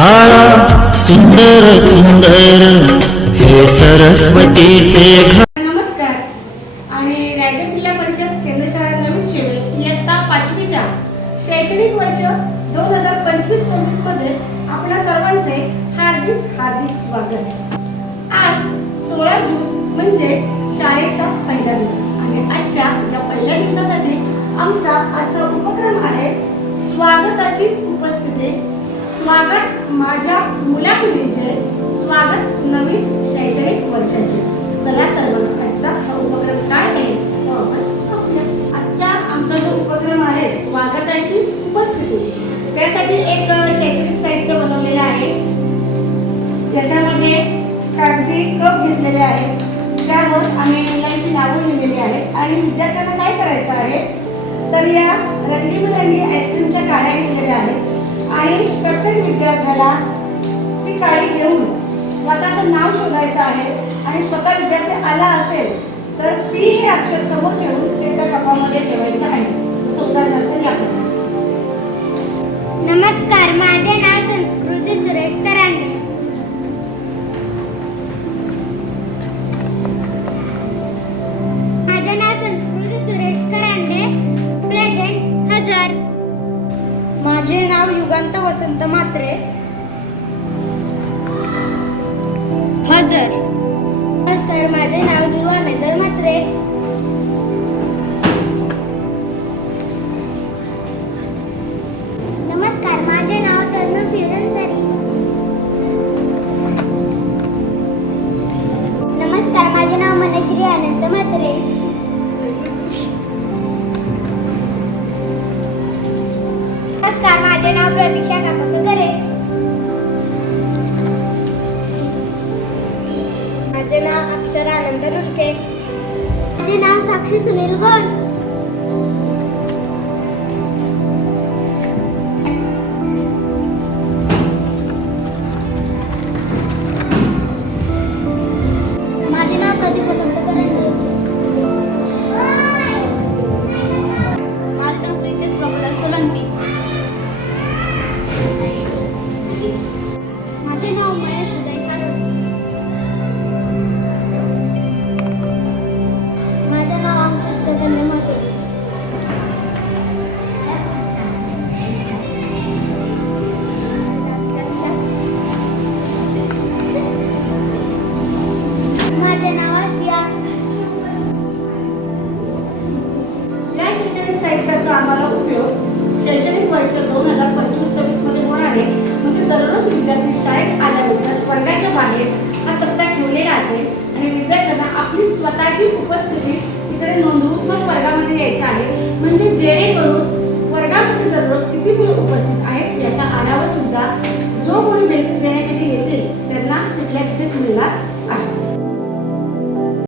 शाळा सुंदर सुंदर हे सरस्वतीचे नमस्कार. आणि रायगड जिल्हा परिषद केंद्र शाळा नवीन शिबिर इयत्ता पाचवीच्या शैक्षणिक वर्ष दोन हजार पंचवीस सव्वीसमध्ये आपल्या सर्वांचे हार्दिक हार्दिक स्वागत. आज सोळा जून म्हणजे शाळेचा पहिला दिवस. आणि आजच्या या पहिल्या दिवसासाठी आमचा आजचा उपक्रम आहे स्वागताची उपस्थिती. स्वागत माझ्या मुला मुलींचे स्वागत नवीन शैक्षणिक वर्षाचे. चला तर मग आजचा हा उपक्रम काय आहे आजचा आमचा जो उपक्रम आहे स्वागताची उपस्थिती. त्यासाठी एक शैक्षणिक साहित्य बनवलेलं आहे. त्याच्यामध्ये कागदी कप घेतलेले आहे. त्यावर आम्ही मुलांची नावं लिहिलेली आहेत. आणि विद्यार्थ्यांना काय करायचं आहे तर या रंगीबिरंगी आईस्क्रीमच्या गाड्या घेतलेल्या आहेत. आणि प्रत्येक विद्यार्थ्याला ती काळी घेऊन स्वतःचं नाव शोधायचं आहे आणि स्वतः विद्यार्थी आला असेल तर पी हे अक्षर समोर ठेवून ते त्या कपामध्ये ठेवायचं आहे. उदाहरणार्थ याप्रमाणे नमस्कार माझे नाव संस्कृती सुरेश करांडे. माझे नाव संस्कृती सुरेश करांडे प्रेझेंट हजार. माझे नाव युगांत वसंत म्हात्रे. हजर. प्रतीक्षा कापासून करे. माझे नाव अक्षर आनंद नुलके माझे नाव साक्षी सुनील गोंड. कामाला उपयोग शैक्षणिक वर्ष दोन हजार पंचवीस सव्वीसमध्ये होणार आहे म्हणजे दररोज विद्यार्थी शाळेत आल्यानंतर वर्गाच्या बाहेर हा तक्ता ठेवलेला असेल आणि विद्यार्थ्यांना आपली स्वतःची उपस्थिती तिकडे नोंदवून मग वर्गामध्ये यायचं आहे. म्हणजे जेणेकरून वर्गामध्ये दररोज किती मुलं उपस्थित आहेत याचा